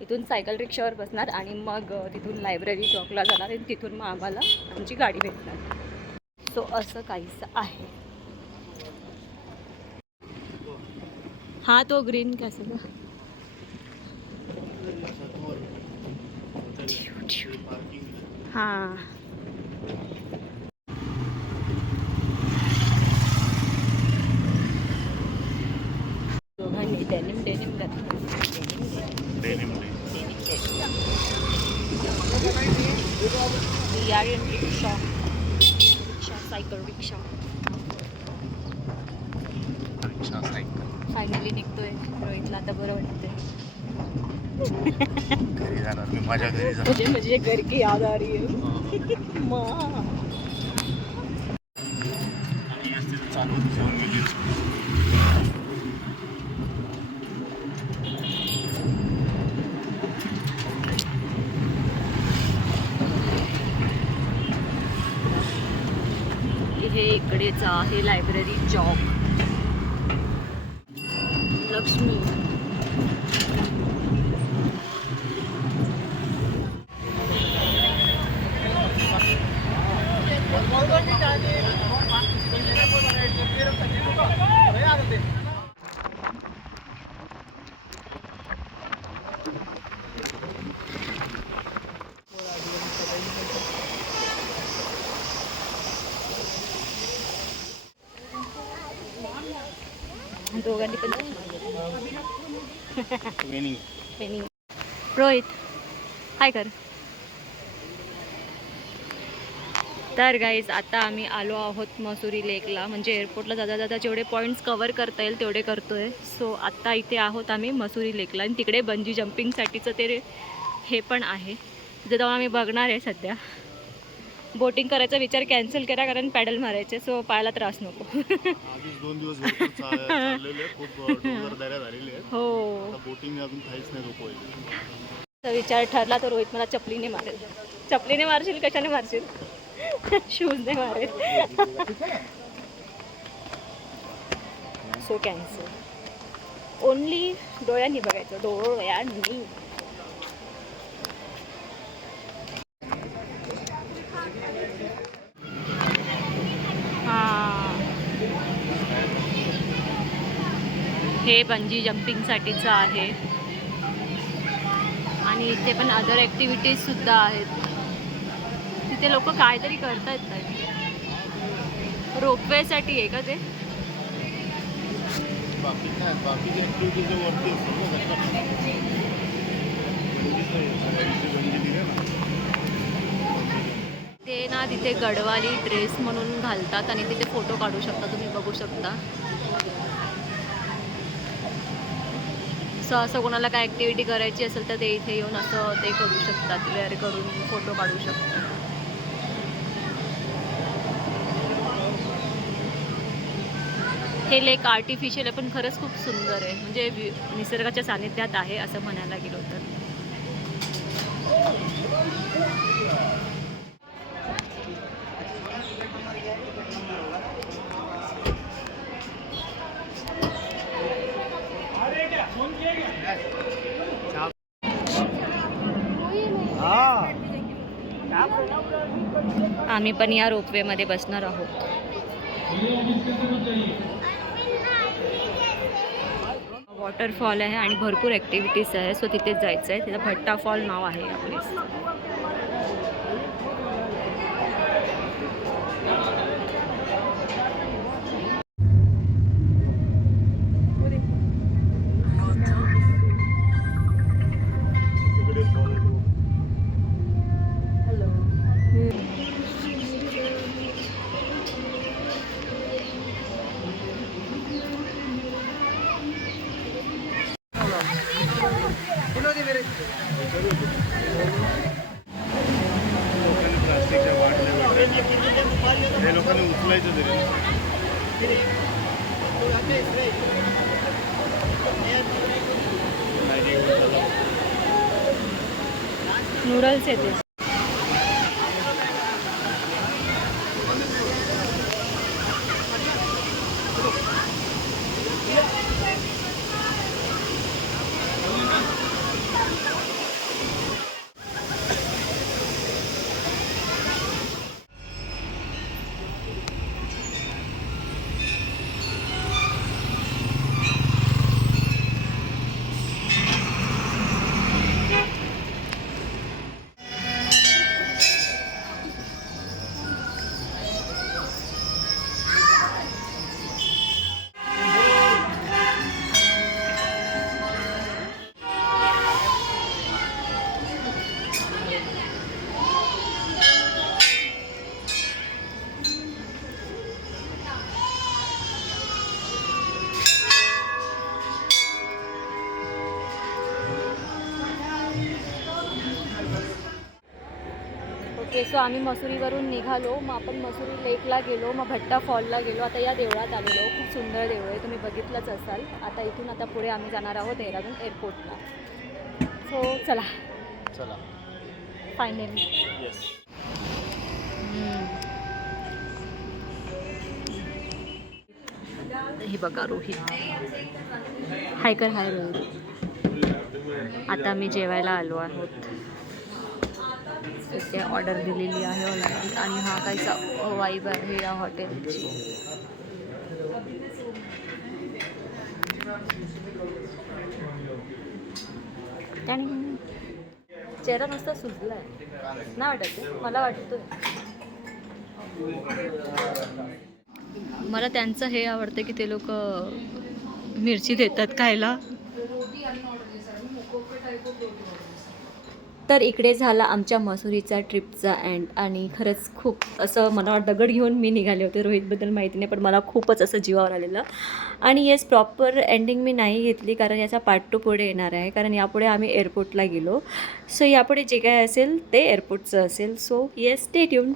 इथून सायकल रिक्षावर बसणार आणि मग तिथून लायब्ररी चौकला जाणार आणि तिथून मग आम्हाला आमची गाडी भेटणार. सो असं काहीसं आहे. हा तो ग्रीन कॅसल. हां दोघांनी डेनिम डेनिम रिक्षा सायकल रिक्षा फायनली निघतोय. रोहितला आता बरं वाटतंय. घरी जाणार मी, माझ्या घरी जाणार. मुझे घर की याद आ रही है. हे इकडेच आहे लायब्ररी चौक. लक्ष्मी दोघांनी पण रोहित हाय कर. तर गाईज आता आम्ही आलो आहोत मसुरी लेकला. म्हणजे एअरपोर्टला जाता जाता जेवढे पॉईंट्स कवर करता येईल तेवढे करतोय. सो आत्ता इथे आहोत आम्ही मसुरी लेकला आणि तिकडे बंजी जम्पिंगसाठीचं ते हे पण आहे. तिथे जाऊन आम्ही बघणार आहे. सध्या बोटिंग करायचा विचार कॅन्सल केला कारण पॅडल मारायचे. सो पायाला त्रास नको. आधीच 2 दिवस चाललेले खूप डोंगर दऱ्या झालेले आहेत. हो आता बोटिंग अजून काहीच नाही रोपो. विचार ठरला तर रोहित मला चपलीने मारेल. चपलीने मारशील कशाने मारशील? शूजने मारेल. So cancel. ओनली डोळ्यांनी बघायचं. डोळ्यांनी. हे बंजी जम्पिंगसाठीचं आहे आणि इथे पण अदर ॲक्टिव्हिटीज सुद्धा आहेत. तिथे लोक काहीतरी करतायत. रोपवेसाठी आहे का ते? ते ना तिथे गडवाली ड्रेस म्हणून घालतात आणि तिथे फोटो काढू शकता. तुम्ही बघू शकता. सो असं कोणाला काय ॲक्टिव्हिटी करायची असेल तर ते इथे येऊन असं ते करू शकतात. वेअर करून फोटो काढू शकतात. हे लेक आर्टिफिशियल आहे पण खरंच खूप सुंदर आहे. म्हणजे निसर्गाच्या सानिध्यात आहे असं म्हणायला गेलो तर. आम्ही पण या रोपवेमध्ये बसणार आहोत. वॉटरफॉल आहे आणि भरपूर ॲक्टिव्हिटीज आहे. सो तिथेच जायचं आहे. तिथं भट्टा फॉल नाव आहे या प्लेस. हे लोकांनी उचलायचं तरी. नूडल्स येते. ओके, सो आम्ही मसुरीवरून निघालो, मग आपण मसुरी लेकला गेलो, मग भट्टा फॉलला गेलो, आता या देवळात आलेलो. खूप सुंदर देऊळ आहे, तुम्ही बघितलंच असाल. आता इथून आता पुढे आम्ही जाणार आहोत देहरादून एअरपोर्टला. सो चला चला. फायनली. येस. हे बघा रोहित. हाय कर, हाय रोहित. आता आम्ही जेवायला आलो आहोत. इथे ऑर्डर दिलेली आहे ऑलरेडी आणि हा काहीचा वाईब आहे या हॉटेलची. आणि चेहरा नुसता सुजलाय नाही वाटत, मला वाटतोय. मला त्यांचं हे आवडतं की ते लोक मिरची देतात खायला. तर इकडे झाला आमच्या मसुरीचा ट्रिपचा एंड. आणि खरंच खूप असं मला दगड घेऊन मी निघाले होते. रोहितबद्दल माहिती नाही, पण मला खूपच असं जीवावर आलेलं. आणि येस, प्रॉपर एंडिंग मी नाही घेतली कारण याचा पार्ट 2 पुढे येणार आहे. कारण यापुढे आम्ही एअरपोर्टला गेलो. सो यापुढे जे काय असेल ते एअरपोर्टचं असेल. So yes, stay tuned.